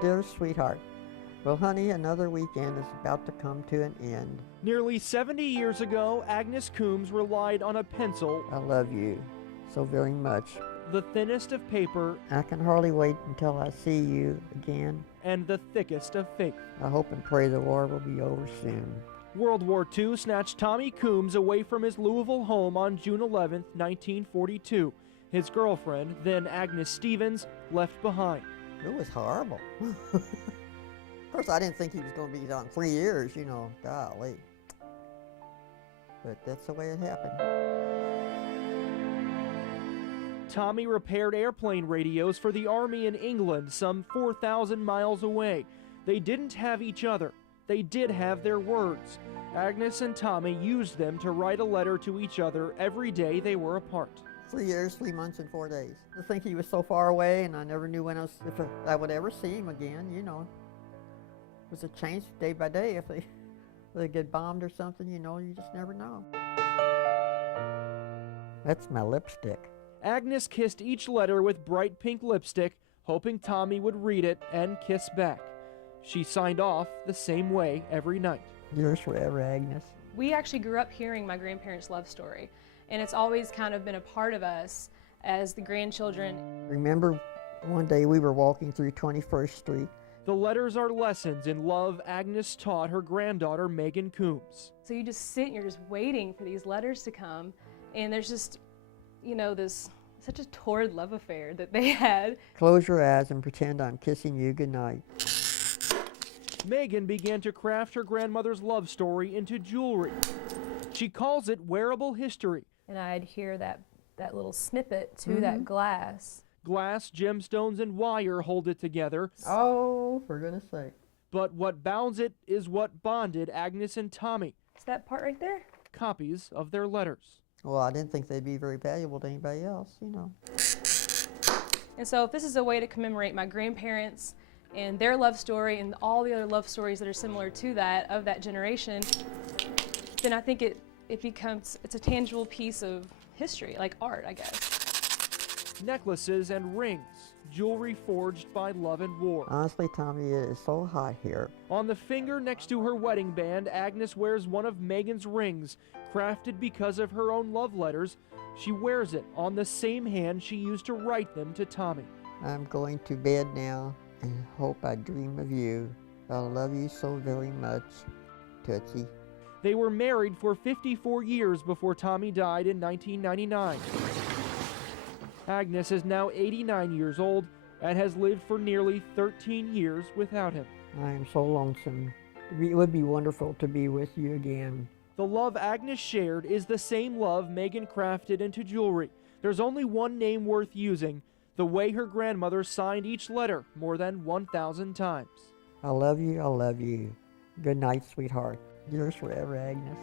dear sweetheart. Well, honey, another weekend is about to come to an end. Nearly 70 years ago, Agnes Coomes relied on a pencil. I love you so very much. The thinnest of paper. I can hardly wait until I see you again. And the thickest of faith. I hope and pray the war will be over soon. World War II snatched Tommy Coomes away from his Louisville home on June 11, 1942. His girlfriend, then Agnes Stevens, left behind. It was horrible. Of course, I didn't think he was going to be gone 3 years, you know, golly. But that's the way it happened. Tommy repaired airplane radios for the Army in England, some 4,000 miles away. They didn't have each other. They did have their words. Agnes and Tommy used them to write a letter to each other every day they were apart. 3 years, 3 months, and 4 days. I think he was so far away, and I never knew if I would ever see him again, you know. It was a change day by day. If they get bombed or something, you know, you just never know. That's my lipstick. Agnes kissed each letter with bright pink lipstick, hoping Tommy would read it and kiss back. She signed off the same way every night. Yours forever, Agnes. We actually grew up hearing my grandparents' love story, and it's always kind of been a part of us as the grandchildren. Remember one day we were walking through 21st Street. The letters are lessons in love Agnes taught her granddaughter, Meghan Coomes. So you just sit and you're just waiting for these letters to come, and there's just, you know, this such a torrid love affair that they had. Close your eyes and pretend I'm kissing you goodnight. Meghan began to craft her grandmother's love story into jewelry. She calls it wearable history. And I'd hear that little snippet to that glass. Glass, gemstones, and wire hold it together. Oh, for goodness sake. But what bounds it is what bonded Agnes and Tommy. It's that part right there. Copies of their letters. Well, I didn't think they'd be very valuable to anybody else, you know. And so if this is a way to commemorate my grandparents and their love story and all the other love stories that are similar to that, of that generation, then I think it's a tangible piece of history, like art, I guess. Necklaces and rings, jewelry forged by love and war. Honestly, Tommy, it is so hot here. On the finger next to her wedding band, Agnes wears one of Meghan's rings, crafted because of her own love letters. She wears it on the same hand she used to write them to Tommy. I'm going to bed now and hope I dream of you. I love you so very much, Tootsie. They were married for 54 years before Tommy died in 1999. Agnes is now 89 years old and has lived for nearly 13 years without him. I am so lonesome. It would be wonderful to be with you again. The love Agnes shared is the same love Meghan crafted into jewelry. There's only one name worth using, the way her grandmother signed each letter more than 1,000 times. I love you, I love you. Good night, sweetheart. Yours forever, Agnes.